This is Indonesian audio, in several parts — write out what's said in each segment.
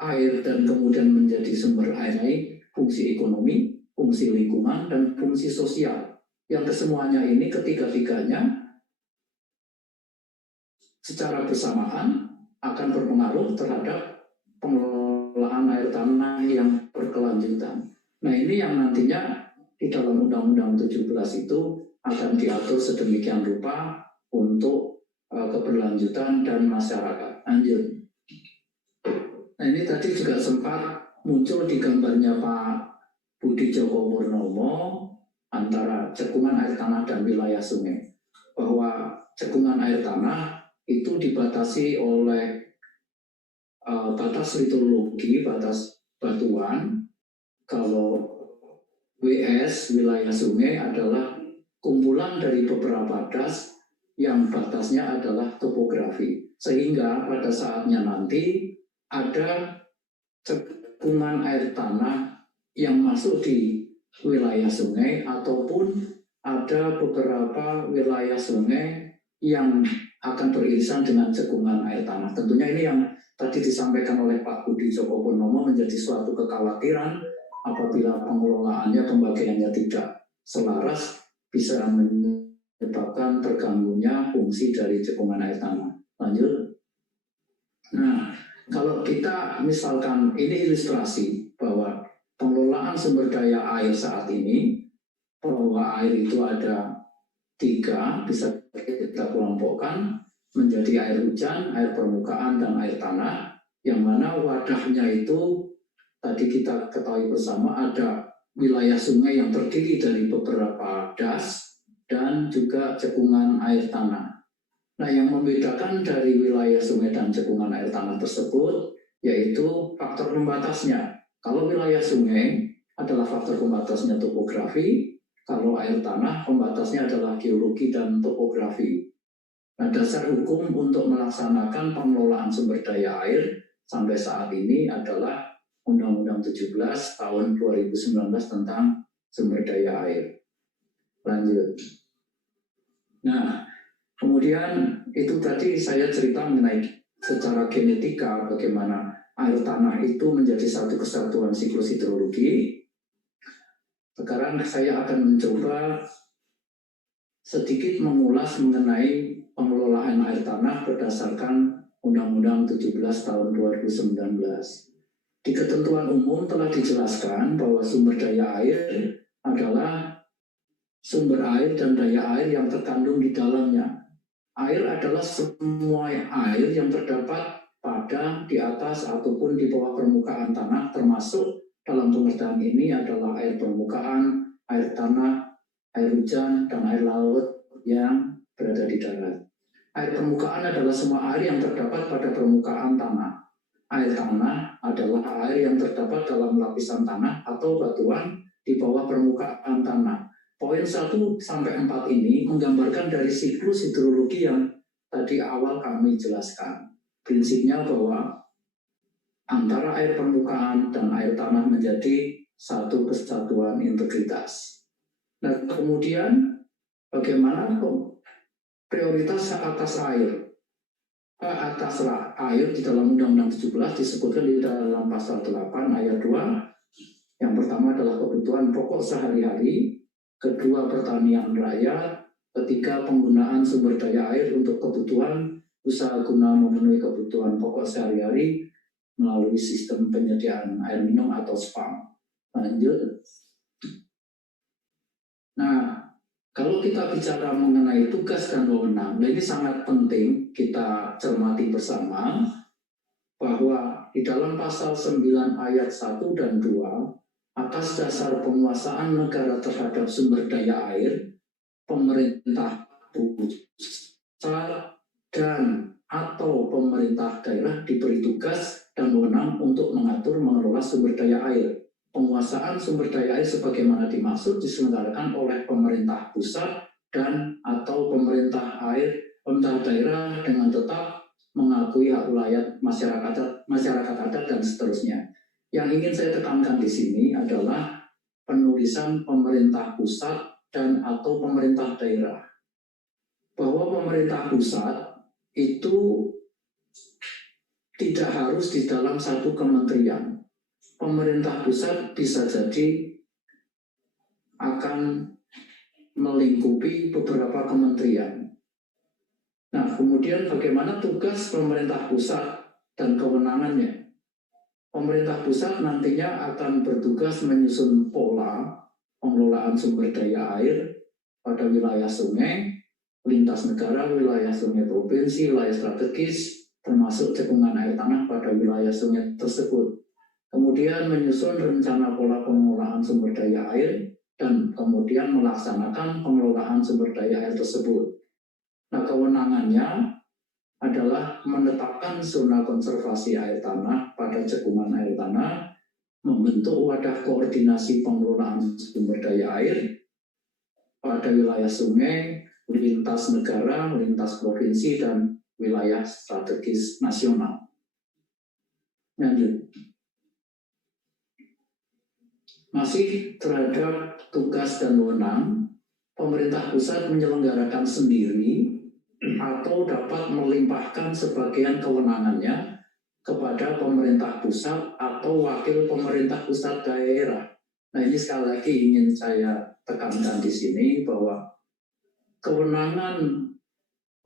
air dan kemudian menjadi sumber air, fungsi ekonomi, fungsi lingkungan, dan fungsi sosial. Yang kesemuanya ini ketiga-tiganya secara bersamaan akan berpengaruh terhadap pengelolaan air tanah yang berkelanjutan. Nah, ini yang nantinya di dalam Undang-Undang 17 itu akan diatur sedemikian rupa untuk keberlanjutan dan masyarakat. Lanjut. Nah, ini tadi juga sempat muncul di gambarnya Pak Budi Joko Purnomo antara cekungan air tanah dan wilayah sungai. Bahwa cekungan air tanah itu dibatasi oleh batas litologi, batas batuan. Kalau WS, wilayah sungai, adalah kumpulan dari beberapa das yang batasnya adalah topografi. Sehingga pada saatnya nanti ada cekungan air tanah yang masuk di wilayah sungai ataupun ada beberapa wilayah sungai yang akan beririsan dengan cekungan air tanah. Tentunya ini yang tadi disampaikan oleh Pak Budi Joko Purnomo menjadi suatu kekhawatiran apabila pengelolaannya, pembagiannya tidak selaras, bisa menyebabkan terganggunya fungsi dari cekungan air tanah. Lanjut. Nah, kalau kita misalkan ini ilustrasi bahwa pengelolaan sumber daya air saat ini, bahwa air itu ada 3, bisa kita kelompokkan menjadi air hujan, air permukaan, dan air tanah, yang mana wadahnya itu tadi kita ketahui bersama ada wilayah sungai yang terdiri dari beberapa das dan juga cekungan air tanah. Nah, yang membedakan dari wilayah sungai dan cekungan air tanah tersebut yaitu faktor pembatasnya. Kalau wilayah sungai adalah faktor pembatasnya topografi, kalau air tanah pembatasnya adalah geologi dan topografi. Nah, dasar hukum untuk melaksanakan pengelolaan sumber daya air sampai saat ini adalah Undang-Undang 17 tahun 2019 tentang sumber daya air. Lanjut. Nah, kemudian itu tadi saya cerita mengenai secara genetika bagaimana air tanah itu menjadi satu kesatuan siklus hidrologi. Sekarang saya akan mencoba sedikit mengulas mengenai pengelolaan air tanah berdasarkan Undang-Undang 17 tahun 2019. Di ketentuan umum telah dijelaskan bahwa sumber daya air adalah sumber air dan daya air yang terkandung di dalamnya. Air adalah semua air yang terdapat pada, di atas, ataupun di bawah permukaan tanah, termasuk dalam pengertian ini adalah air permukaan, air tanah, air hujan, dan air laut yang berada di darat. Air permukaan adalah semua air yang terdapat pada permukaan tanah. Air tanah adalah air yang terdapat dalam lapisan tanah atau batuan di bawah permukaan tanah. Poin 1 sampai 4 ini menggambarkan dari siklus hidrologi yang tadi awal kami jelaskan. Prinsipnya bahwa antara air permukaan dan air tanah menjadi satu kesatuan integritas. Nah, kemudian bagaimana prioritas atas air? Atas air di dalam Undang-Undang 17 disebutkan di dalam pasal 8 ayat 2. Yang pertama adalah kebutuhan pokok sehari-hari, kedua pertanian rakyat, ketiga penggunaan sumber daya air untuk kebutuhan usaha guna memenuhi kebutuhan pokok sehari-hari melalui sistem penyediaan air minum atau SPAM. Lanjut. Nah, kalau kita bicara mengenai tugas dan wewenang, nah ini sangat penting kita cermati bersama bahwa di dalam pasal 9 ayat 1 dan 2 atas dasar penguasaan negara terhadap sumber daya air, pemerintah pusat dan atau pemerintah daerah diberi tugas dan wewenang untuk mengatur mengelola sumber daya air. Penguasaan sumber daya air sebagaimana dimaksud diselenggarakan oleh pemerintah pusat dan atau pemerintah daerah dengan tetap mengakui hak wilayah masyarakat adat dan seterusnya. Yang ingin saya tekankan di sini adalah penulisan pemerintah pusat dan atau pemerintah daerah. Bahwa pemerintah pusat itu tidak harus di dalam satu kementerian. Pemerintah pusat bisa jadi akan melingkupi beberapa kementerian. Nah, kemudian bagaimana tugas pemerintah pusat dan kewenangannya? Pemerintah pusat nantinya akan bertugas menyusun pola pengelolaan sumber daya air pada wilayah sungai, lintas negara, wilayah sungai provinsi, wilayah strategis, termasuk cekungan air tanah pada wilayah sungai tersebut. Kemudian menyusun rencana pola pengelolaan sumber daya air dan kemudian melaksanakan pengelolaan sumber daya air tersebut. Nah, kewenangannya adalah menetapkan zona konservasi air tanah pada cekungan air tanah, membentuk wadah koordinasi pengelolaan sumber daya air pada wilayah sungai, lintas negara, lintas provinsi, dan wilayah strategis nasional. Lanjut. Masih terhadap tugas dan wewenang, pemerintah pusat menyelenggarakan sendiri atau dapat melimpahkan sebagian kewenangannya kepada pemerintah pusat atau wakil pemerintah pusat daerah. Nah, ini sekali lagi ingin saya tekankan di sini bahwa kewenangan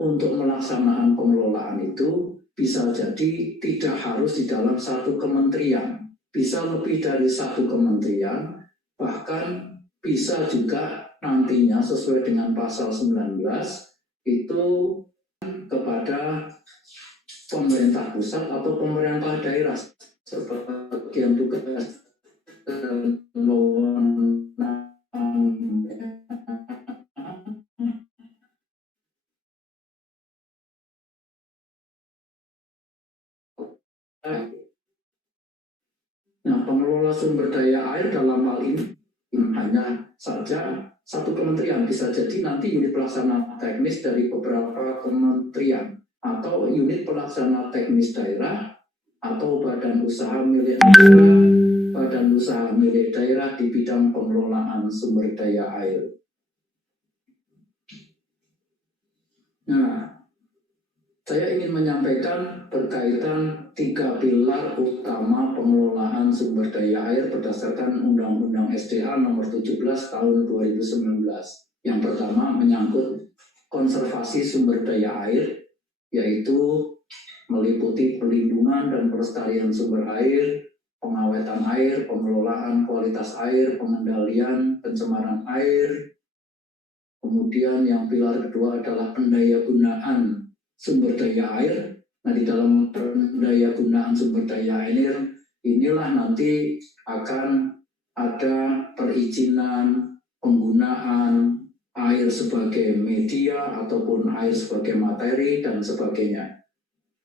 untuk melaksanakan pengelolaan itu bisa jadi tidak harus di dalam satu kementerian, bisa lebih dari satu kementerian, bahkan bisa juga nantinya sesuai dengan pasal 19 itu kepada pemerintah pusat atau pemerintah daerah sebagian tugas Nah, pengelola sumber daya air dalam hal ini hanya saja satu kementerian, bisa jadi nanti unit pelaksana teknis dari beberapa kementerian atau unit pelaksana teknis daerah atau badan usaha milik negara, badan usaha milik daerah di bidang pengelolaan sumber daya air. Nah, saya ingin menyampaikan berkaitan 3 pilar utama pengelolaan sumber daya air berdasarkan Undang-Undang SDA nomor 17 tahun 2019. Yang pertama menyangkut konservasi sumber daya air, yaitu meliputi perlindungan dan pelestarian sumber air, pengawetan air, pengelolaan kualitas air, pengendalian pencemaran air. Kemudian yang pilar kedua adalah pendayagunaan sumber daya air. Nah, di dalam pendayagunaan sumber daya air inilah nanti akan ada perizinan penggunaan air sebagai media ataupun air sebagai materi dan sebagainya.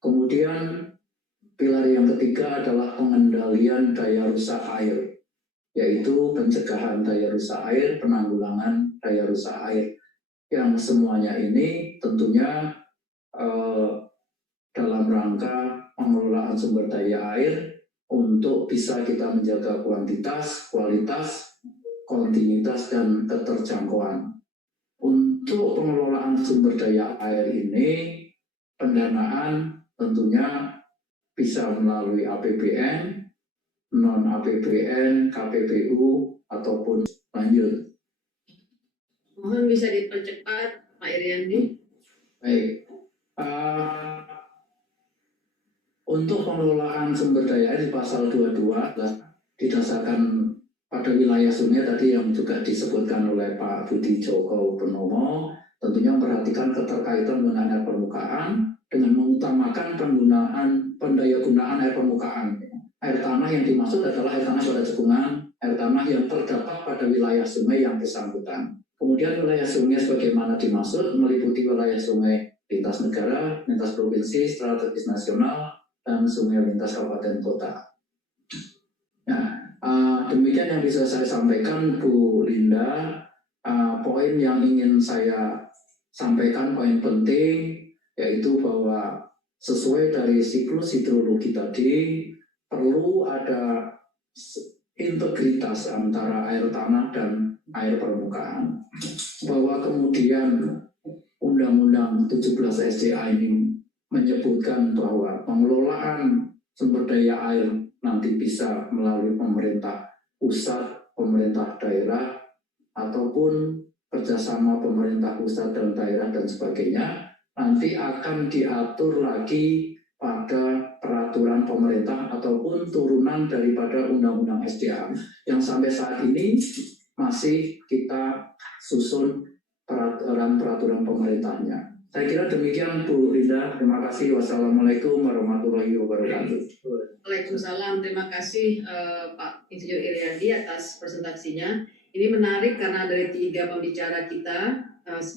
Kemudian pilar yang ketiga adalah pengendalian daya rusak air, yaitu pencegahan daya rusak air, penanggulangan daya rusak air, yang semuanya ini tentunya dalam rangka pengelolaan sumber daya air untuk bisa kita menjaga kuantitas, kualitas, kontinuitas, dan keterjangkauan. Untuk pengelolaan sumber daya air ini, pendanaan tentunya bisa melalui APBN, non-APBN, KPBU, ataupun lanjut. Mohon bisa dipercepat, Pak Iriandi. Baik. Untuk pengelolaan sumber daya air di pasal 22 didasarkan pada wilayah sungai tadi yang juga disebutkan oleh Pak Budi Joko Purnomo, tentunya memperhatikan keterkaitan penggunaan air permukaan dengan mengutamakan penggunaan pendayagunaan air permukaan. Air tanah yang dimaksud adalah air tanah pada cekungan, air tanah yang terdapat pada wilayah sungai yang bersangkutan. Kemudian wilayah sungai sebagaimana dimaksud meliputi wilayah sungai lintas negara, lintas provinsi, strategis nasional, dan sungai lintas kabupaten kota. Nah, demikian yang bisa saya sampaikan, Bu Linda. Poin yang ingin saya sampaikan, poin penting, yaitu bahwa sesuai dari siklus hidrologi tadi, perlu ada integritas antara air tanah dan air permukaan. Bahwa kemudian Undang-Undang 17 SDA ini menyebutkan bahwa pengelolaan sumber daya air nanti bisa melalui pemerintah pusat, pemerintah daerah, ataupun kerjasama pemerintah pusat dan daerah dan sebagainya, nanti akan diatur lagi pada peraturan pemerintah ataupun turunan daripada Undang-Undang SDM yang sampai saat ini masih kita susun peraturan pemerintahnya. Saya kira demikian Bu Linda. Terima kasih. Wassalamualaikum warahmatullahi wabarakatuh. Waalaikumsalam. Terima kasih Pak Insinyur Iriandi atas presentasinya. Ini menarik karena dari 3 pembicara kita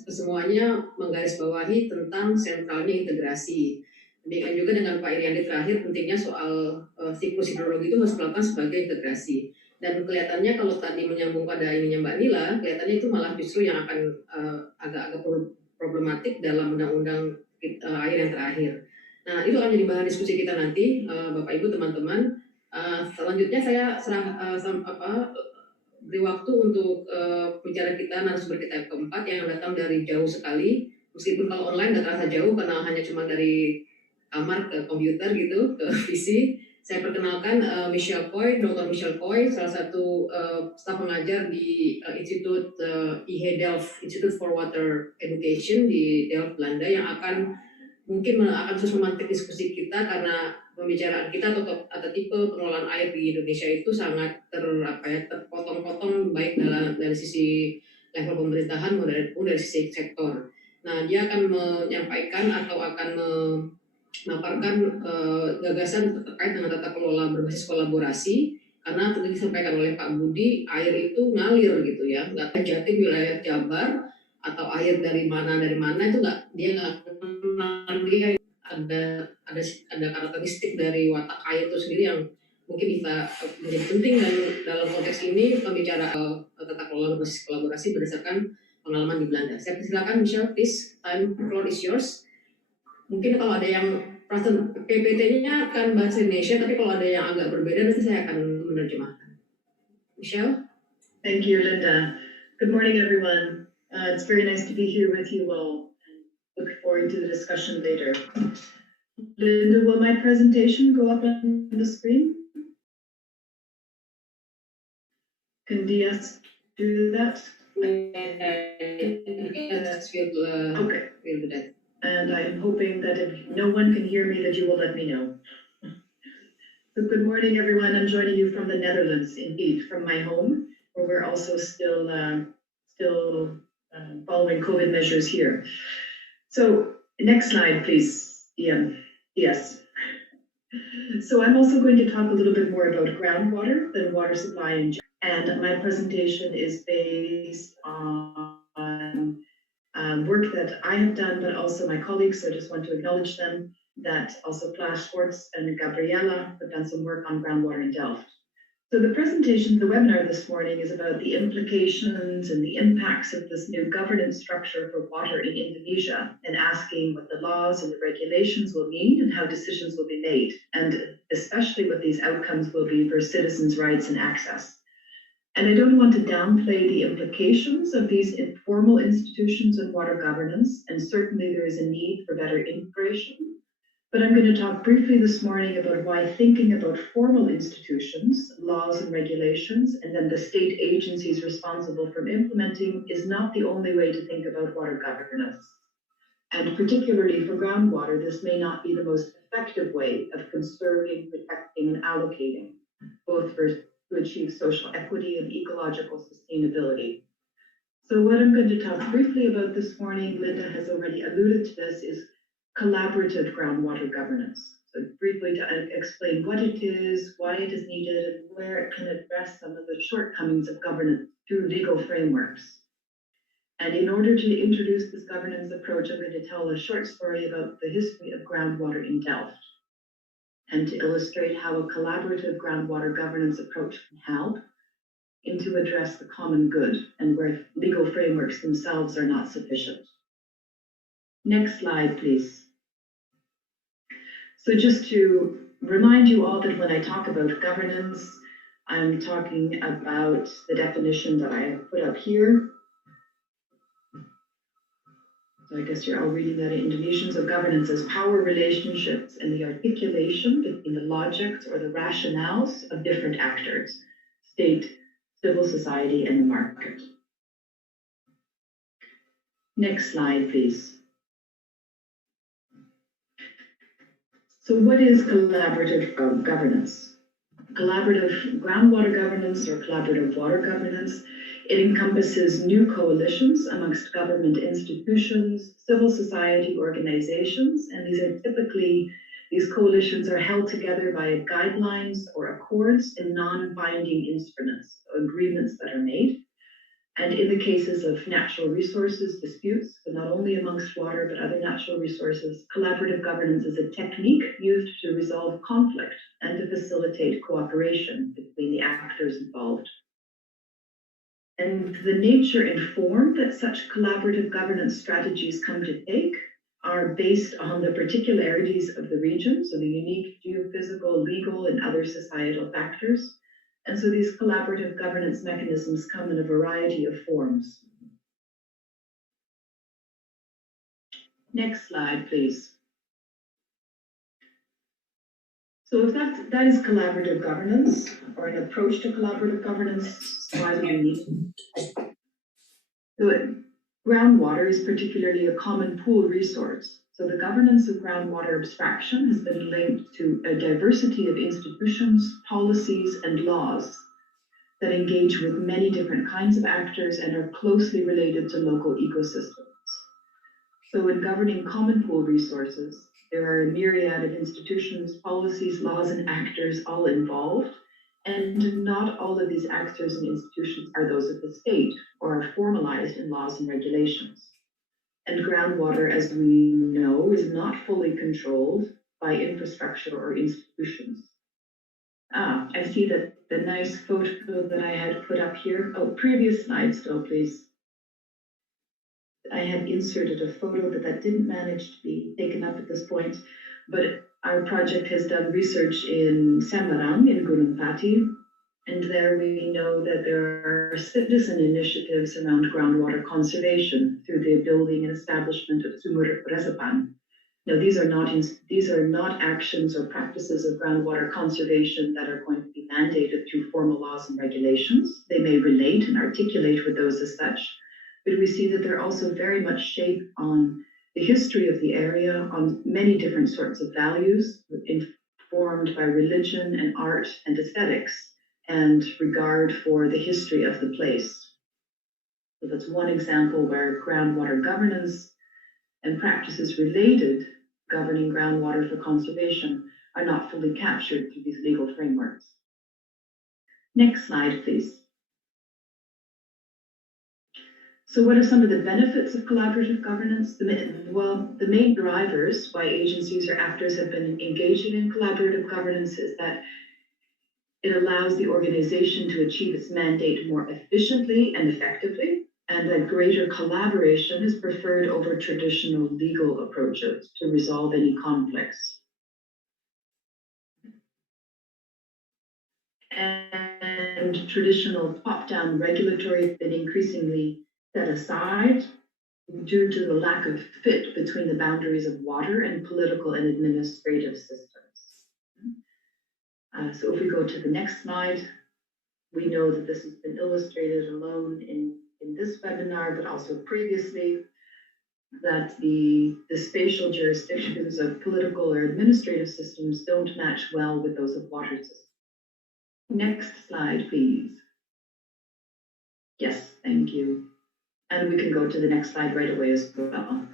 semuanya menggarisbawahi tentang sentralnya integrasi. Demikian juga dengan Pak Iriandi terakhir, pentingnya soal siklus hidrologi itu harus dilakukan sebagai integrasi. Dan kelihatannya kalau tadi menyambung pada ininya Mbak Nila, kelihatannya itu malah justru yang akan agak-agak problematik dalam undang-undang air yang terakhir. Nah, itu akan jadi bahan diskusi kita nanti, Bapak Ibu teman-teman. Selanjutnya saya beri waktu untuk bicara kita narasumber kita yang keempat yang datang dari jauh sekali. Meskipun kalau online nggak terasa jauh karena hanya cuma dari kamar ke komputer gitu, ke PC. Saya perkenalkan Michelle Kooy, Dr. Michelle Kooy, salah satu staf pengajar di Institut IHE-Delft, Institute for Water Education di Delft, Belanda, yang akan terus memantik diskusi kita karena pembicaraan kita atau tipe pengelolaan air di Indonesia itu sangat terpotong-potong baik dari sisi level pemerintahan maupun dari sisi sektor. Nah, dia akan menyampaikan atau akan memaparkan gagasan terkait dengan tata kelola berbasis kolaborasi, karena tadi disampaikan oleh Pak Budi, air itu ngalir gitu ya, nggak terjadi wilayah Jabar atau air dari mana itu dia nggak ada karakteristik dari watak air itu sendiri yang mungkin bisa menjadi penting dalam konteks ini pembicara tata kelola berbasis kolaborasi berdasarkan pengalaman di Belanda. Saya persilakan Michelle, please, time floor is yours. Mungkin kalau ada yang PPT-nya akan bahasa Indonesia, tapi kalau ada yang agak berbeda nanti saya akan menerjemahkan. Michelle? Thank you, Linda. Good morning, everyone. It's very nice to be here with you all. Look forward to the discussion later. Linda, will my presentation go up on the screen? Can DS do that? Yes, okay. We'll do that. And I'm hoping that if no one can hear me, that you will let me know. So good morning, everyone. I'm joining you from the Netherlands, indeed, from my home, where we're also still following COVID measures here. So next slide, please. Yes. So I'm also going to talk a little bit more about groundwater than water supply in general. And my presentation is based on work that I have done, but also my colleagues. So I just want to acknowledge them, that also Klaas Schwartz and Gabriella have done some work on groundwater in Delft. So the presentation, the webinar this morning is about the implications and the impacts of this new governance structure for water in Indonesia, and asking what the laws and the regulations will mean and how decisions will be made, and especially what these outcomes will be for citizens' rights and access. And I don't want to downplay the implications of these informal institutions in water governance, and certainly there is a need for better integration. But I'm going to talk briefly this morning about why thinking about formal institutions, laws and regulations, and then the state agencies responsible for implementing is not the only way to think about water governance. And particularly for groundwater, this may not be the most effective way of conserving, protecting, and allocating, both to achieve social equity and ecological sustainability. So what I'm going to talk briefly about this morning, Linda has already alluded to this, is collaborative groundwater governance. So briefly to explain what it is, why it is needed, and where it can address some of the shortcomings of governance through legal frameworks. And in order to introduce this governance approach, I'm going to tell a short story about the history of groundwater in Delft, and to illustrate how a collaborative groundwater governance approach can help in to address the common good and where legal frameworks themselves are not sufficient. Next slide, please. So just to remind you all that when I talk about governance, I'm talking about the definition that I have put up here. So I guess you're all reading that in Indonesian. So governance as power relationships and the articulation between the logics or the rationales of different actors, state, civil society, and the market. Next slide, please. So what is collaborative governance? Collaborative groundwater governance or collaborative water governance, it encompasses new coalitions amongst government institutions, civil society organizations, and these coalitions are held together by guidelines or accords in non-binding instruments, so agreements that are made. And in the cases of natural resources disputes, but not only amongst water, but other natural resources, collaborative governance is a technique used to resolve conflict and to facilitate cooperation between the actors involved. And the nature and form that such collaborative governance strategies come to take are based on the particularities of the region, so the unique geophysical, legal, and other societal factors. And so these collaborative governance mechanisms come in a variety of forms. Next slide, please. So if that is collaborative governance, or an approach to collaborative governance, why do we need it? So groundwater is particularly a common pool resource. So the governance of groundwater abstraction has been linked to a diversity of institutions, policies, and laws that engage with many different kinds of actors and are closely related to local ecosystems. So in governing common pool resources, there are a myriad of institutions, policies, laws, and actors all involved, and not all of these actors and institutions are those of the state or are formalized in laws and regulations. And groundwater, as we know, is not fully controlled by infrastructure or institutions. I see that the nice photo that I had put up here. Oh, previous slide still, please. I had inserted a photo that didn't manage to be taken up at this point, but our project has done research in Semarang in Gunung Pati, and there we know that there are citizen initiatives around groundwater conservation through the building and establishment of Sumber reservoir. Now, these are not actions or practices of groundwater conservation that are going to be mandated through formal laws and regulations. They may relate and articulate with those as such, but we see that they're also very much shaped on the history of the area, on many different sorts of values, informed by religion and art and aesthetics, and regard for the history of the place. So that's one example where groundwater governance and practices related governing groundwater for conservation are not fully captured through these legal frameworks. Next slide, please. So what are some of the benefits of collaborative governance? Well, the main drivers why agencies or actors have been engaging in collaborative governance is that it allows the organization to achieve its mandate more efficiently and effectively, and that greater collaboration is preferred over traditional legal approaches to resolve any conflicts. And traditional top-down regulatory has been increasingly set aside due to the lack of fit between the boundaries of water and political and administrative systems. So if we go to the next slide, we know that this has been illustrated alone in this webinar, but also previously, that the spatial jurisdictions of political or administrative systems don't match well with those of water systems. Next slide, please. Yes, thank you. And we can go to the next slide right away as well.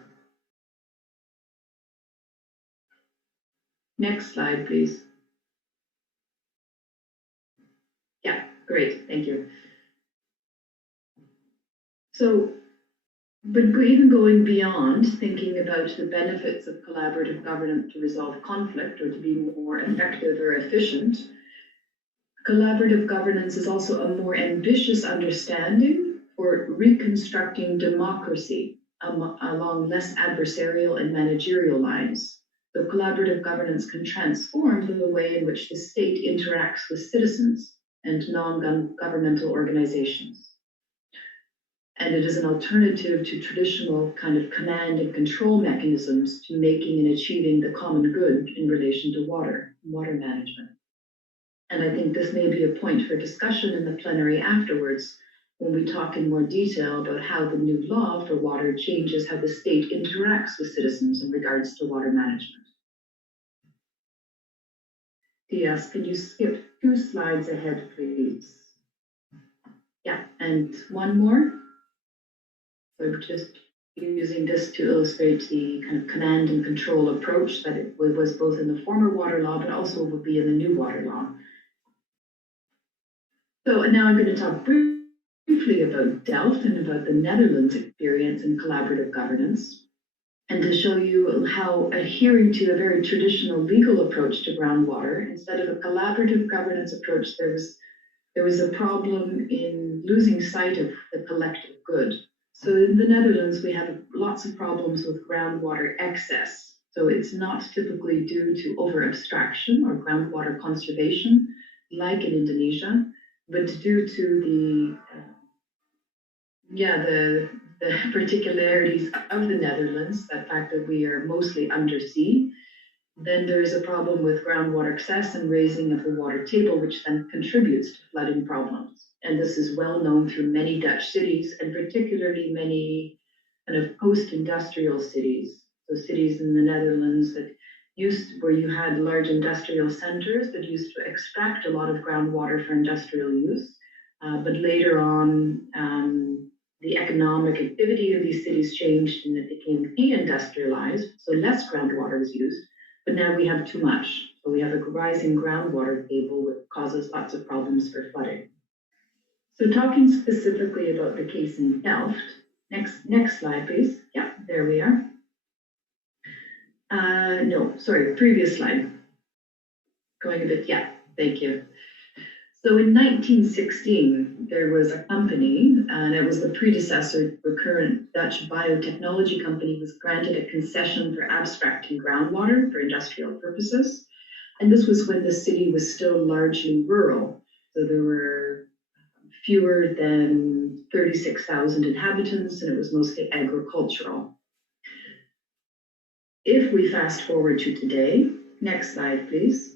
Next slide, please. Yeah, great, thank you. So, but even going beyond thinking about the benefits of collaborative governance to resolve conflict or to be more effective or efficient, collaborative governance is also a more ambitious understanding for reconstructing democracy along less adversarial and managerial lines. So collaborative governance can transform the way in which the state interacts with citizens and non-governmental organizations. And it is an alternative to traditional kind of command and control mechanisms to making and achieving the common good in relation to water management. And I think this may be a point for discussion in the plenary afterwards when we talk in more detail about how the new law for water changes how the state interacts with citizens in regards to water management. Diaz, can you skip 2 slides ahead, please? Yeah, and one more. So we're just using this to illustrate the kind of command and control approach that it was both in the former water law, but also will be in the new water law. So and now I'm going to talk briefly about Delft and about the Netherlands experience in collaborative governance, and to show you how adhering to a very traditional legal approach to groundwater, instead of a collaborative governance approach, there was a problem in losing sight of the collective good. So in the Netherlands, we have lots of problems with groundwater excess. So it's not typically due to over-abstraction or groundwater conservation, like in Indonesia, but due to the particularities of the Netherlands, the fact that we are mostly undersea. Then there is a problem with groundwater excess and raising of the water table, which then contributes to flooding problems. And this is well known through many Dutch cities, and particularly many kind of post-industrial cities. So cities in the Netherlands where you had large industrial centers that used to extract a lot of groundwater for industrial use. But later on, the economic activity of these cities changed and it became de-industrialized, so less groundwater was used. But now we have too much. So we have a rising groundwater table, which causes lots of problems for flooding. So talking specifically about the case in Delft, next slide, please. Yeah, there we are. Previous slide. Going a bit, yeah, thank you. So in 1916, there was a company, and it was the predecessor to the current Dutch biotechnology company, was granted a concession for abstracting groundwater for industrial purposes. And this was when the city was still largely rural. So there were fewer than 36,000 inhabitants, and it was mostly agricultural. If we fast forward to today, next slide, please.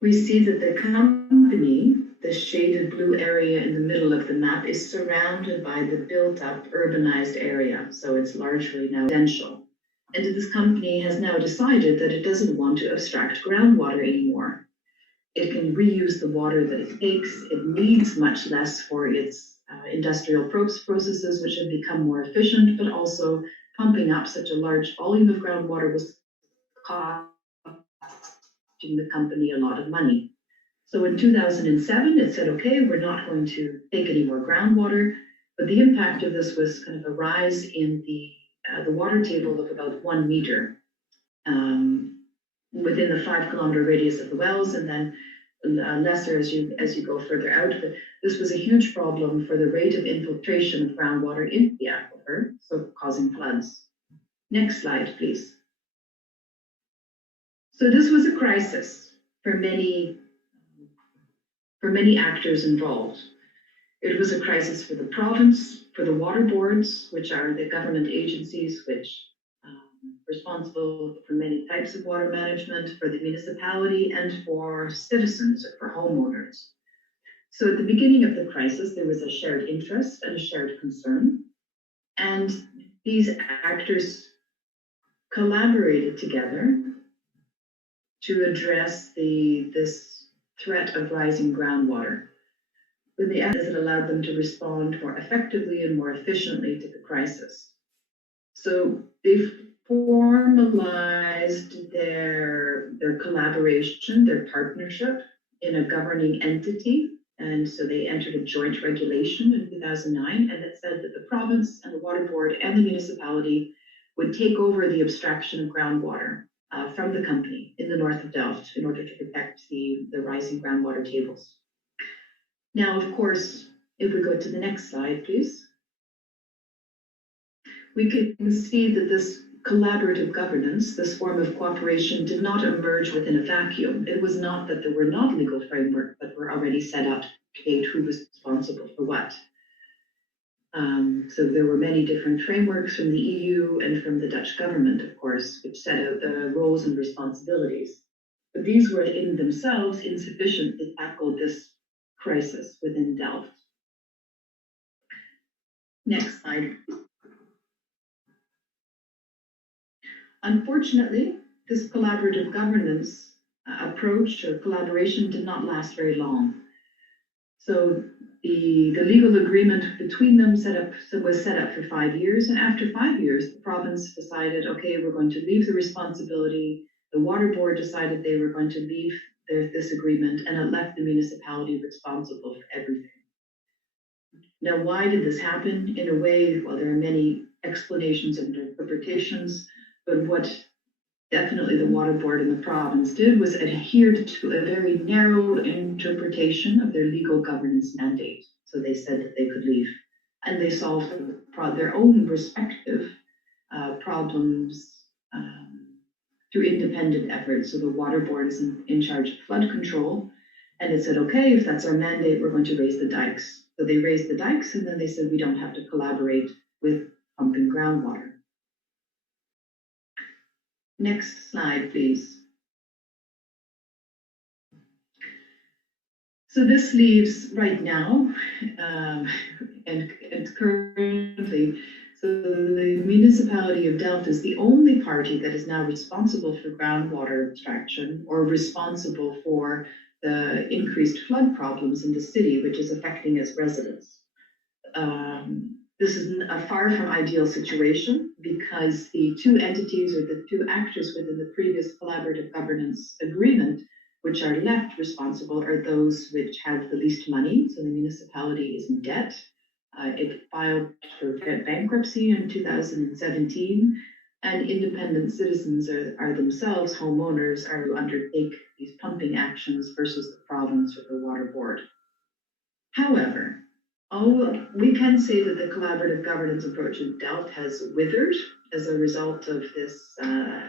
We see that the company, the shaded blue area in the middle of the map, is surrounded by the built-up urbanized area. So it's largely now residential. And this company has now decided that it doesn't want to abstract groundwater anymore. It can reuse the water that it takes. It needs much less for its industrial processes, which have become more efficient, but also pumping up such a large volume of groundwater was costing the company a lot of money. So in 2007, it said, okay, we're not going to take any more groundwater, but the impact of this was kind of a rise in the water table of about 1 meter within the 5-kilometer radius of the wells, and then lesser as you go further out. But this was a huge problem for the rate of infiltration of groundwater into the aquifer, so causing floods. Next slide, please. So this was a crisis for many actors involved. It was a crisis for the province, for the water boards, which are the government agencies which responsible for many types of water management, for the municipality, and for citizens, or for homeowners. So at the beginning of the crisis, there was a shared interest and a shared concern, and these actors collaborated together to address this threat of rising groundwater. But the end is it allowed them to respond more effectively and more efficiently to the crisis. So they've formalized their collaboration, their partnership in a governing entity. And so they entered a joint regulation in 2009, and it said that the province and the water board and the municipality would take over the abstraction of groundwater from the company in the north of Delft in order to protect the rising groundwater tables. Now, of course, if we go to the next slide, please, we can see that this collaborative governance, this form of cooperation, did not emerge within a vacuum. It was not that there were not legal frameworks that were already set up date who was responsible for what. So there were many different frameworks from the EU and from the Dutch government, of course, which set out the roles and responsibilities. But these were in themselves insufficient to tackle this crisis within Delft. Next slide. Unfortunately, this collaborative governance approach or collaboration did not last very long. So the legal agreement between them was set up for 5 years, and after 5 years, the province decided, okay, we're going to leave the responsibility. The water board decided they were going to leave this agreement, and it left the municipality responsible for everything. Now, why did this happen? In a way, well, there are many explanations and interpretations, but what definitely the water board in the province did was adhered to a very narrow interpretation of their legal governance mandate. So they said that they could leave, and they solved their own respective problems through independent efforts. So the water board is in charge of flood control, and it said, okay, if that's our mandate, we're going to raise the dikes. So they raised the dikes, and then they said we don't have to collaborate with pumping groundwater. Next slide, please. So this leaves right now, and currently, so the municipality of Delft is the only party that is now responsible for groundwater extraction or responsible for the increased flood problems in the city, which is affecting its residents. This is a far from ideal situation because the two entities or the two actors within the previous collaborative governance agreement, which are left responsible, are those which have the least money. So the municipality is in debt. It filed for bankruptcy in 2017, and independent citizens are themselves homeowners are to undertake these pumping actions versus the province or the water board. However, we can say that the collaborative governance approach in Delft has withered as a result of this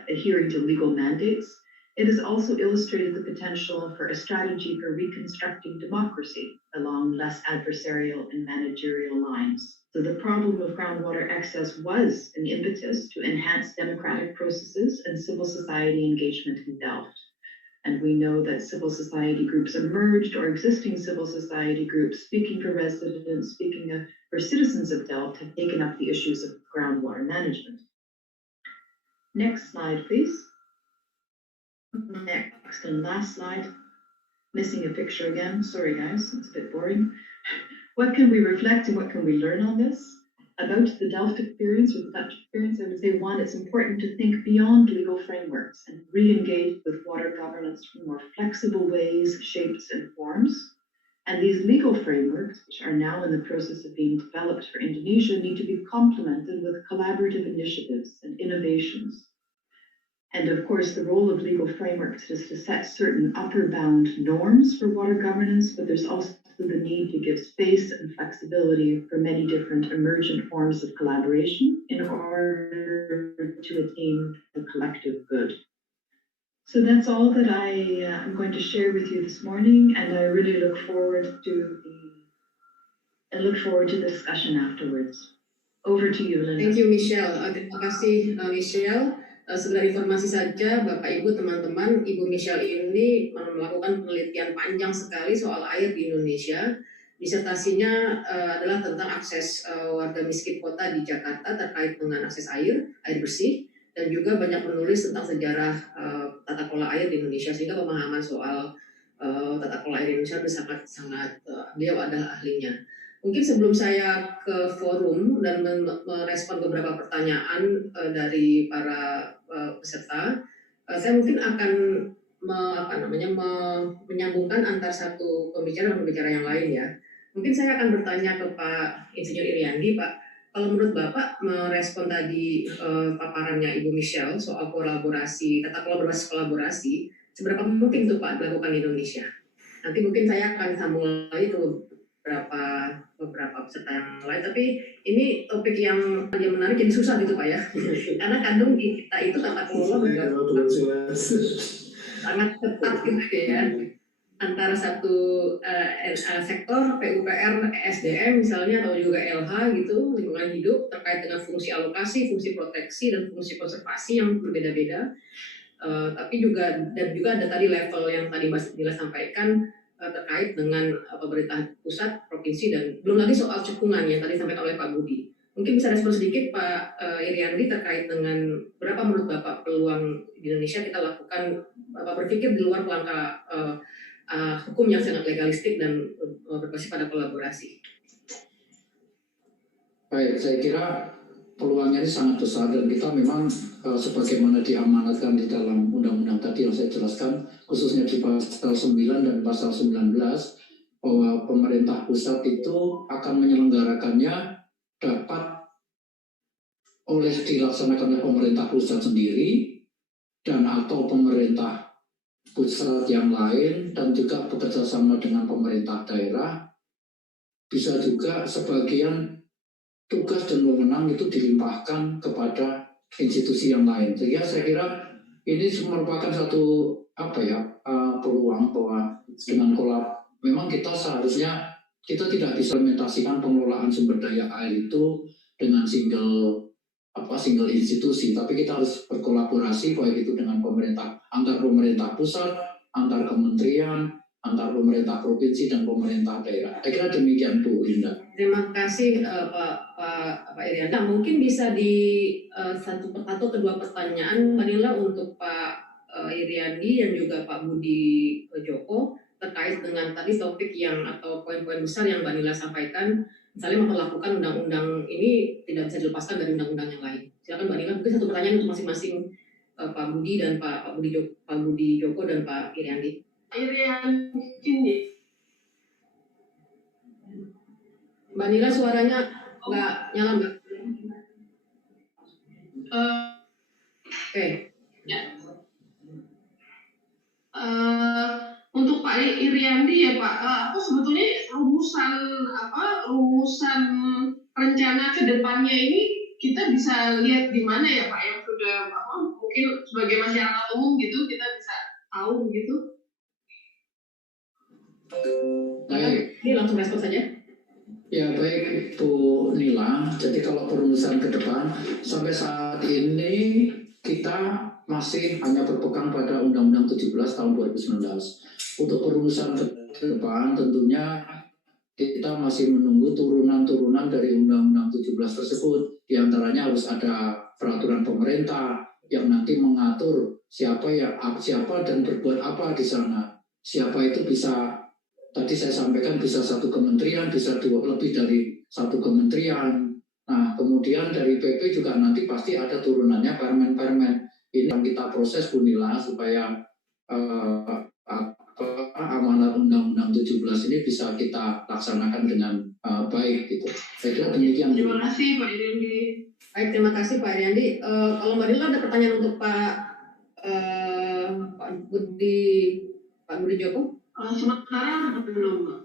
adhering to legal mandates. It has also illustrated the potential for a strategy for reconstructing democracy along less adversarial and managerial lines. So the problem of groundwater excess was an impetus to enhance democratic processes and civil society engagement in Delft. And we know that civil society groups emerged, or existing civil society groups speaking for residents, speaking for citizens of Delft, have taken up the issues of groundwater management. Next slide, please. Next and last slide. Missing a picture again. Sorry, guys, it's a bit boring. What can we reflect and what can we learn on this? About the Delft experience or the Dutch experience, I would say, one, it's important to think beyond legal frameworks and re-engage with water governance in more flexible ways, shapes, and forms. And these legal frameworks, which are now in the process of being developed for Indonesia, need to be complemented with collaborative initiatives and innovations. And of course, the role of legal frameworks is to set certain upper bound norms for water governance, but there's also the need to give space and flexibility for many different emergent forms of collaboration in order to attain the collective good. So that's all that I am going to share with you this morning, and I really look forward to the discussion afterwards. Over to you, Linda. Thank you, Michelle. Terima kasih, Michelle. Sekedar informasi saja, Bapak Ibu, teman-teman, Ibu Michelle ini melakukan penelitian panjang sekali soal air di Indonesia. Disertasinya adalah tentang akses warga miskin kota di Jakarta terkait dengan akses air bersih, dan juga banyak menulis tentang sejarah tata kelola air di Indonesia, sehingga pemahaman soal tata kelola air di Indonesia itu sangat beliau adalah ahlinya. Mungkin sebelum saya ke forum dan merespon beberapa pertanyaan dari para peserta, saya mungkin akan menyambungkan antar satu pembicara dan pembicara yang lain ya. Mungkin saya akan bertanya ke Pak Insinyur Iriandi, Pak, kalau menurut Bapak merespon tadi paparannya Ibu Michelle soal kolaborasi, tata kelola berbasis kolaborasi, seberapa mungkin itu Pak dilakukan di Indonesia? Nanti mungkin saya akan sambung lagi ke beberapa peserta yang lain, tapi ini topik yang menarik, jadi susah gitu Pak ya, karena kandung di kita itu tata kelola sangat ketat gitu ya. antara satu sektor PUPR, ESDM misalnya, atau juga LH gitu, lingkungan hidup, terkait dengan fungsi alokasi, fungsi proteksi, dan fungsi konservasi yang berbeda-beda. Tapi juga ada tadi level yang tadi Mbak Nila sampaikan terkait dengan pemerintah pusat, provinsi, dan belum lagi soal cekungan yang tadi disampaikan oleh Pak Budi. Mungkin bisa respon sedikit Pak Iriandi terkait dengan berapa menurut Bapak peluang di Indonesia kita lakukan, Bapak berpikir di luar kerangka hukum yang sangat legalistik dan berbasis pada kolaborasi. Baik, saya kira peluangnya ini sangat besar dan kita memang sebagaimana diamanatkan di dalam undang-undang tadi yang saya jelaskan, khususnya di pasal 9 dan pasal 19, bahwa pemerintah pusat itu akan menyelenggarakannya dapat dilaksanakan oleh pemerintah pusat sendiri dan atau pemerintah pusat yang lain, dan juga bekerja sama dengan pemerintah daerah. Bisa juga sebagian tugas dan wewenang itu dilimpahkan kepada institusi yang lain. Sehingga saya kira ini merupakan satu peluang bahwa dengan memang kita seharusnya kita tidak bisa implementasikan pengelolaan sumber daya air itu dengan single institusi, tapi kita harus berkolaborasi baik itu dengan antar pemerintah pusat, antar kementerian, antar pemerintah provinsi dan pemerintah daerah. Saya kira demikian Bu Linda. Terima kasih Pak Iriandi. Nah, mungkin bisa di satu kedua pertanyaan Mbak Nila untuk Pak Iriandi dan juga Pak Budi Joko terkait dengan tadi topik atau poin-poin besar yang Mbak Nila sampaikan, misalnya memperlakukan undang-undang ini tidak bisa dilepaskan dari undang-undang yang lain. Silakan Mbak Nila, mungkin satu pertanyaan untuk masing-masing Pak Budi dan Pak Budi Joko dan Pak Iriandi. Iriandi. Mbak Nila suaranya nggak nyala Mbak. Oke. Ya. Untuk Pak Iriandi ya Pak, apa sebetulnya rumusan rencana kedepannya ini kita bisa lihat di mana ya Pak, yang sudah mungkin sebagai masyarakat umum gitu kita bisa tahu gitu. Baik. Ini langsung respon saja. Ya baik Bu Nila, jadi kalau perumusan ke depan sampai saat ini kita masih hanya berpegang pada Undang-Undang 17 tahun 2019. Untuk perumusan ke depan tentunya kita masih menunggu turunan-turunan dari Undang-Undang 17 tersebut. Di antaranya harus ada peraturan pemerintah yang nanti mengatur siapa dan berbuat apa di sana. Siapa itu bisa, tadi saya sampaikan bisa satu kementerian, bisa lebih dari satu kementerian. Nah, kemudian dari PP juga nanti pasti ada turunannya permen-permen. Ini yang kita proses Bu Nila supaya amanat Undang-Undang 17 ini bisa kita laksanakan dengan baik gitu. Saya kira demikian. Terima kasih Pak Iriandi. Baik, terima kasih Pak Iriandi. Kalau Mbak Nila ada pertanyaan untuk Pak Budi Joko? Sementara belum.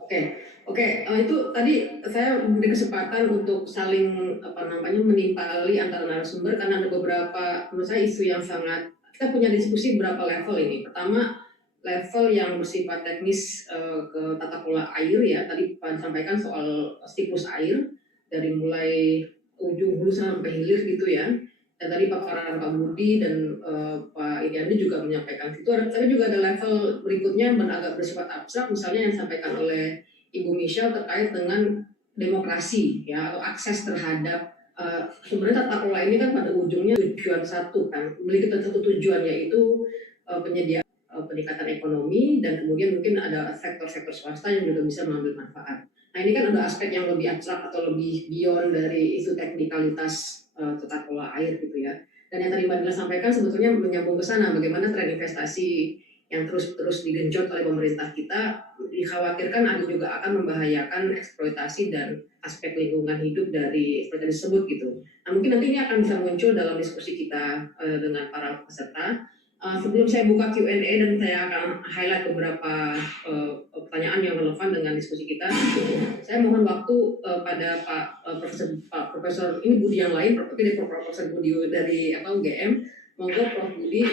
Oke, itu tadi saya memberi kesempatan untuk saling menimpali antara narasumber karena ada beberapa menurut saya isu yang sangat, kita punya diskusi berapa level ini. Pertama, level yang bersifat teknis ke tata kelola air ya, tadi Pak sampaikan soal siklus air dari mulai ujung hulu sampai hilir gitu ya. Dan tadi paparan Pak Budi dan Pak Iriandi juga menyampaikan itu. Tapi juga ada level berikutnya yang agak bersifat abstrak, misalnya yang disampaikan oleh Ibu Michelle terkait dengan demokrasi ya, atau akses terhadap sebenarnya tata kelola ini kan pada ujungnya tujuan satu kan, memiliki satu tujuan yaitu penyediaan peningkatan ekonomi, dan kemudian mungkin ada sektor-sektor swasta yang juga bisa mengambil manfaat. Nah ini kan ada aspek yang lebih abstrak atau lebih beyond dari isu teknikalitas tata kelola air gitu ya. Dan yang tadi Mbak Nila sampaikan sebetulnya menyambung ke sana, bagaimana tren investasi yang terus digenjot oleh pemerintah kita dikhawatirkan ada juga akan membahayakan eksploitasi dan aspek lingkungan hidup dari eksploitasi tersebut gitu. Nah mungkin nanti ini akan bisa muncul dalam diskusi kita dengan para peserta. Sebelum saya buka Q&A dan saya akan highlight beberapa pertanyaan yang relevan dengan diskusi kita, saya mohon waktu pada Pak Profesor ini Budi yang lain, Profesor Budi dari UGM, monggo Prof Budi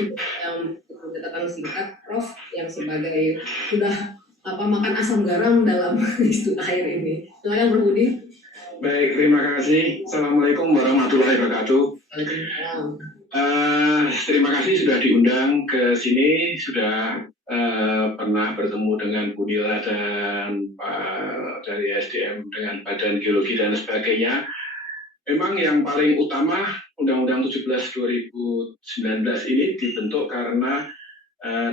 untuk catatan singkat Prof yang sebagai sudah makan asam garam dalam isu air ini. Silakan Bro Budi. Baik, terima kasih. Assalamualaikum warahmatullahi wabarakatuh. Terima kasih sudah diundang ke sini, sudah pernah bertemu dengan Bu Nila dan Pak dari ESDM dengan Badan Geologi dan sebagainya. Memang yang paling utama Undang-Undang 17 2019 ini dibentuk karena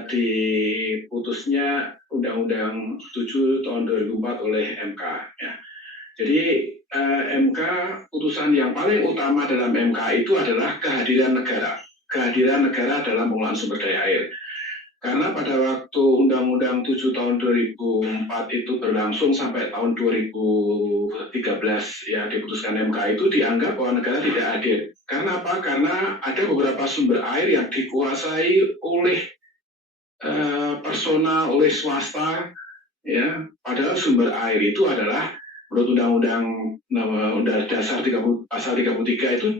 diputusnya Undang-Undang 7 tahun 2004 oleh MK. Ya. Jadi MK, putusan yang paling utama dalam MK itu adalah kehadiran negara dalam pengelolaan sumber daya air. Karena pada waktu Undang-Undang 7 tahun 2004 itu berlangsung sampai tahun 2013 ya diputuskan MK itu dianggap bahwa negara tidak hadir. Karena apa? Karena ada beberapa sumber air yang dikuasai oleh personal, oleh swasta, ya. Padahal sumber air itu adalah menurut Undang-Undang Dasar pasal 33 itu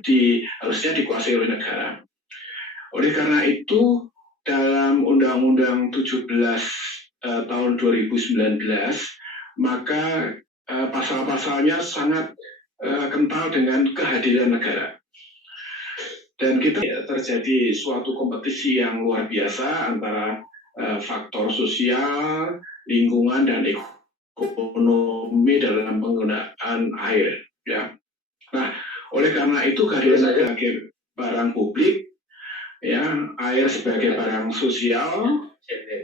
harusnya dikuasai oleh negara. Oleh karena itu dalam Undang-Undang 17 tahun 2019 maka pasal-pasalnya sangat kental dengan kehadiran negara. Dan kita terjadi suatu kompetisi yang luar biasa antara faktor sosial, lingkungan, dan ekonomi dalam penggunaan air. Ya. Nah, oleh karena itu kehadiran sebagai barang publik, ya, air sebagai barang sosial,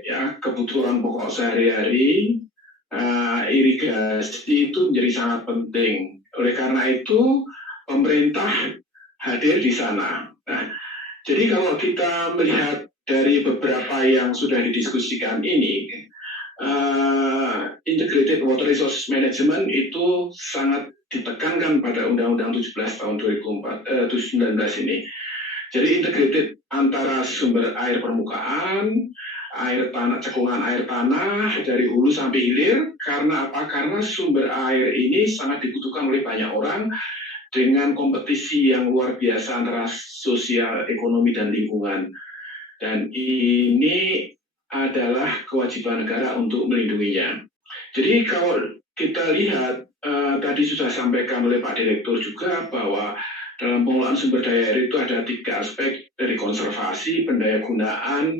ya, kebutuhan pokok sehari-hari, irigasi itu menjadi sangat penting. Oleh karena itu pemerintah hadir di sana. Nah, jadi kalau kita melihat dari beberapa yang sudah didiskusikan ini, Integrated Water Resource Management itu sangat ditekankan pada Undang-Undang 17 tahun 2019 ini. Jadi integrated antara sumber air permukaan, air tanah, cekungan air tanah dari hulu sampai hilir. Karena apa? Karena sumber air ini sangat dibutuhkan oleh banyak orang dengan kompetisi yang luar biasa antara sosial, ekonomi, dan lingkungan. Dan ini adalah kewajiban negara untuk melindunginya. Jadi kalau kita lihat, tadi sudah sampaikan oleh Pak Direktur juga bahwa dalam pengelolaan sumber daya air itu ada 3 aspek, dari konservasi, pendayagunaan,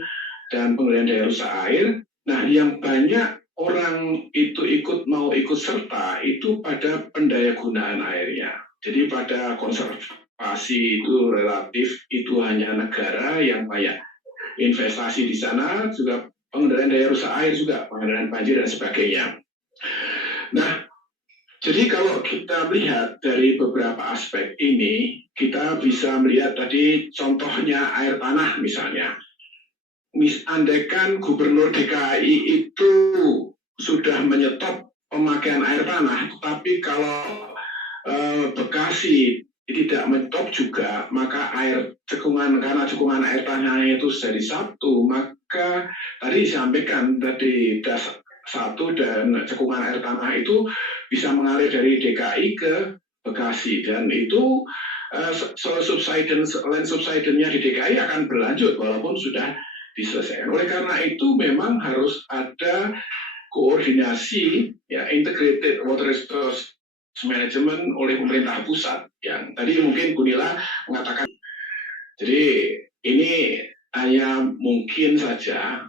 dan pengendalian daya rusak air. Nah, yang banyak orang itu mau ikut serta itu pada pendayagunaan airnya. Jadi pada konservasi itu relatif itu hanya negara yang banyak investasi di sana, juga pengendalian daya rusak air juga, pengendalian banjir dan sebagainya. Nah, jadi kalau kita melihat dari beberapa aspek ini, kita bisa melihat tadi contohnya air tanah misalnya. Andaikan Gubernur DKI itu sudah menyetop pemakaian air tanah, tapi kalau Bekasi tidak menyetop juga, maka karena cekungan air tanahnya itu jadi satu, maka tadi disampaikan tadi satu dan cekungan air tanah itu bisa mengalir dari DKI ke Bekasi, dan itu land subsidence-nya di DKI akan berlanjut walaupun sudah diselesaikan. Oleh karena itu memang harus ada koordinasi, ya, integrated water resource management oleh pemerintah pusat, yang tadi mungkin Bu Nila mengatakan. Jadi ini hanya mungkin saja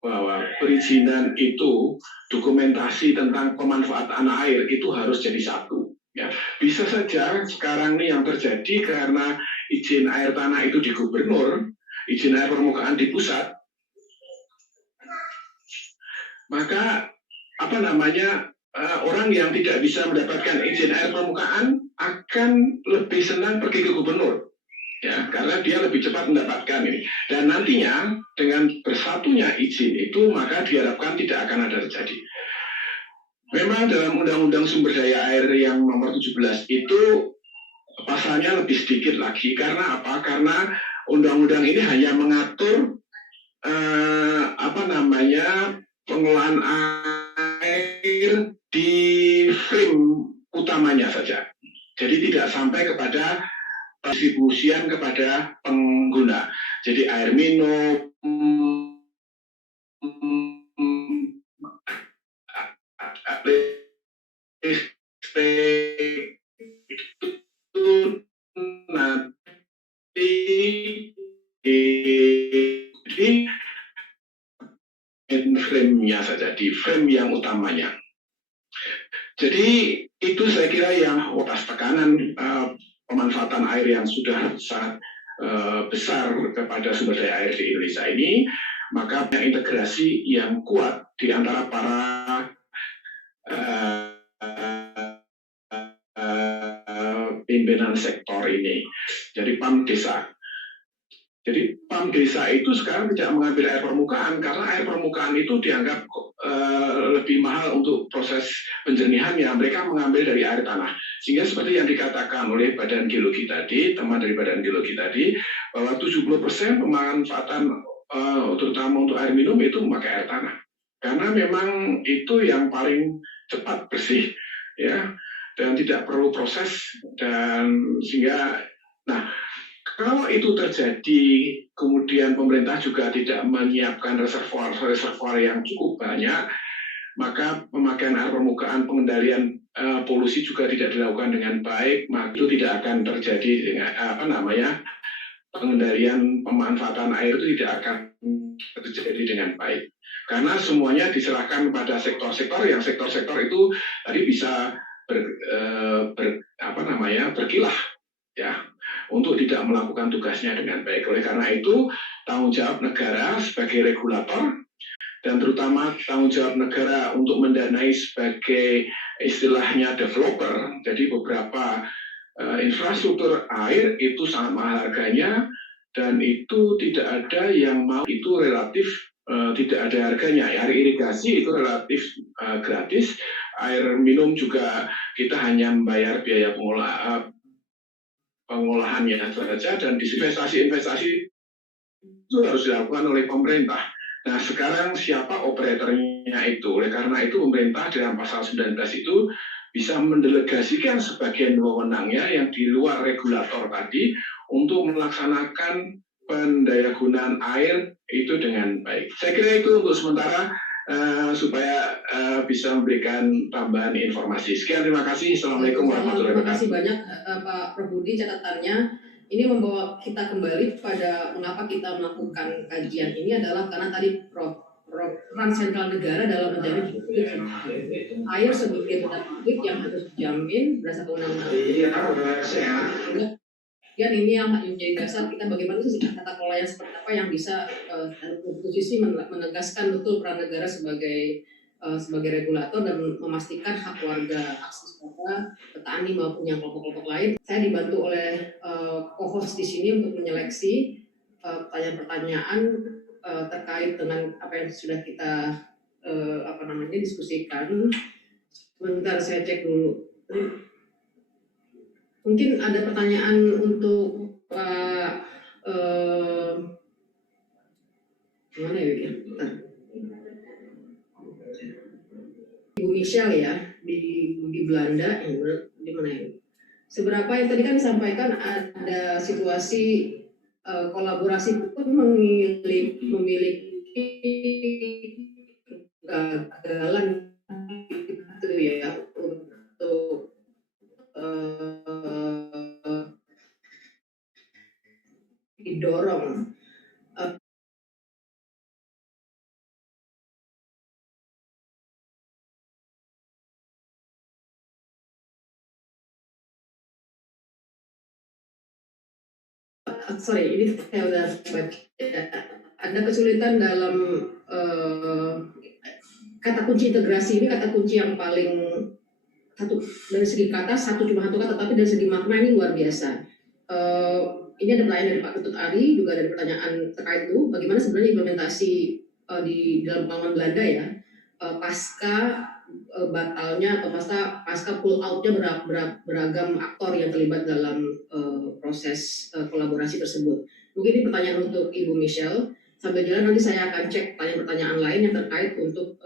bahwa perizinan itu, dokumentasi tentang pemanfaatan air itu harus jadi satu. Ya, bisa saja sekarang ini yang terjadi karena izin air tanah itu di gubernur, izin air permukaan di pusat, maka orang yang tidak bisa mendapatkan izin air permukaan akan lebih senang pergi ke gubernur, ya, karena dia lebih cepat mendapatkan ini. Dan nantinya dengan bersatunya izin itu, maka diharapkan tidak akan ada terjadi. Memang dalam Undang-Undang Sumber Daya Air yang nomor 17 itu pasalnya lebih sedikit lagi. Karena apa? Karena undang-undang ini hanya mengatur pengelolaan air di frame utamanya saja. Jadi tidak sampai kepada distribusian kepada pengguna. Jadi air minum, listrik itu nanti di frame-nya saja, di frame yang utamanya. Jadi itu saya kira yang atas tekanan pemanfaatan air yang sudah sangat besar kepada sumber daya air di Indonesia ini, maka integrasi yang kuat di antara para pimpinan sektor ini. Jadi PAM desa. Jadi PAM desa itu sekarang tidak mengambil air permukaan karena air permukaan itu dianggap lebih mahal untuk proses penjernihannya. Mereka mengambil dari air tanah. Sehingga seperti yang dikatakan oleh Badan Geologi tadi, teman dari Badan Geologi tadi, bahwa 70% pemanfaatan terutama untuk air minum itu memakai air tanah. Karena memang itu yang paling cepat bersih, ya, dan tidak perlu proses, dan sehingga, nah, kalau itu terjadi, kemudian pemerintah juga tidak menyiapkan reservoir yang cukup banyak, maka pemakaian air permukaan, pengendalian polusi juga tidak dilakukan dengan baik, maka itu tidak akan terjadi dengan pengendalian pemanfaatan air itu tidak akan terjadi dengan baik. Karena semuanya diserahkan pada sektor-sektor yang sektor-sektor itu tadi bisa berkilah, ya, untuk tidak melakukan tugasnya dengan baik. Oleh karena itu, tanggung jawab negara sebagai regulator dan terutama tanggung jawab negara untuk mendanai sebagai istilahnya developer. Jadi beberapa infrastruktur air itu sangat mahal harganya dan itu tidak ada yang mau, itu relatif tidak ada harganya. Air irigasi itu relatif gratis, air minum juga kita hanya membayar biaya pengolahannya saja, dan investasi itu harus dilakukan oleh pemerintah. Nah, sekarang siapa operatornya itu? Oleh karena itu pemerintah dalam pasal 19 itu bisa mendelegasikan sebagian wewenangnya yang di luar regulator tadi untuk melaksanakan pendayagunaan air itu dengan baik. Saya kira itu untuk sementara supaya bisa memberikan tambahan informasi. Sekian, terima kasih. Assalamualaikum warahmatullahi wabarakatuh. Terima kasih banyak Pak Prof. Budi catatannya. Ini membawa kita kembali pada mengapa kita melakukan kajian ini adalah karena tadi peran sentral negara dalam menjamin air sebagai benda publik yang harus dijamin berdasarkan undang-undang. Dan ini yang menjadi dasar kita bagaimana sih tata kelola yang seperti apa yang bisa posisi menegaskan betul peran negara sebagai regulator dan memastikan hak warga, akses kepada petani maupun yang kelompok-kelompok lain. Saya dibantu oleh co-host di sini untuk menyeleksi pertanyaan-pertanyaan terkait dengan apa yang sudah kita diskusikan. Sebentar saya cek dulu. Mungkin ada pertanyaan untuk Pak mana ya? Ibu Michelle ya di Belanda, di mana ini? Seberapa yang tadi kan disampaikan ada situasi kolaborasi pun memiliki kegagalan itu ya untuk didorong. Sorry, ini saya udah baca. Ada kesulitan dalam kata kunci integrasi ini, kata kunci yang paling satu dari segi kata cuma satu kata, tapi dari segi makna ini luar biasa. Ini ada pertanyaan dari Pak Ketut Ari, juga ada pertanyaan terkait itu bagaimana sebenarnya implementasi di dalam pengalaman Belanda ya pasca batalnya atau pasca pull outnya beragam aktor yang terlibat dalam proses kolaborasi tersebut. Mungkin ini pertanyaan untuk Ibu Michelle. Sambil jalan nanti saya akan cek pertanyaan lain yang terkait untuk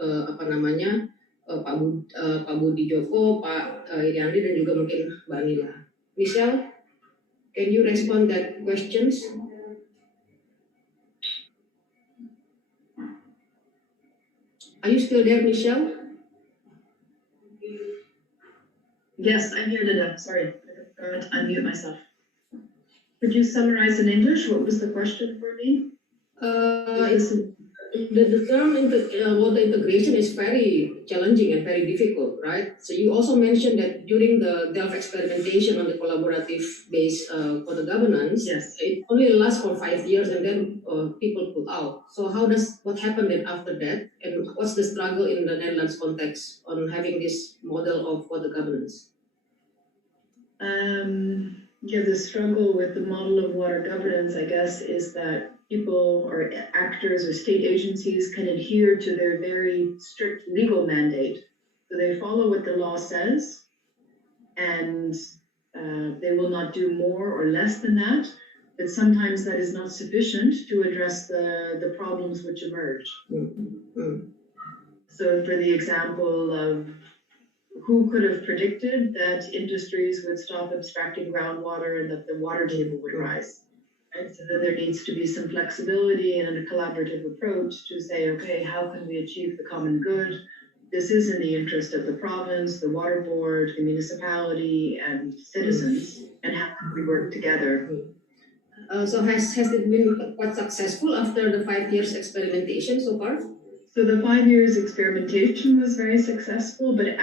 Pak Budi Joko, Pak Iriandi, dan juga mungkin Mbak Nila. Michelle, can you respond that questions? Are you still there, Michelle? Yes, I'm here, Linda. Sorry, I forgot to unmute myself. Could you summarize in English? What was the question for me? The term water integration is very challenging and very difficult, right? So you also mentioned that during the Delft experimentation on the collaborative based water governance, Yes. it only lasts for 5 years and then people pull out. So what happened then after that? And what's the struggle in the Netherlands context on having this model of water governance? Yeah, the struggle with the model of water governance, I guess, is that people or actors or state agencies can adhere to their very strict legal mandate. So they follow what the law says, and they will not do more or less than that. But sometimes that is not sufficient to address the problems which emerge. Mm-hmm. So for the example of who could have predicted that industries would stop abstracting groundwater and that the water table would rise? Right? So then there needs to be some flexibility and a collaborative approach to say, okay, how can we achieve the common good? This is in the interest of the province, the water board, the municipality, and citizens, and how can we work together? So has it been quite successful after the 5 years experimentation so far? So the 5 years experimentation was very successful, but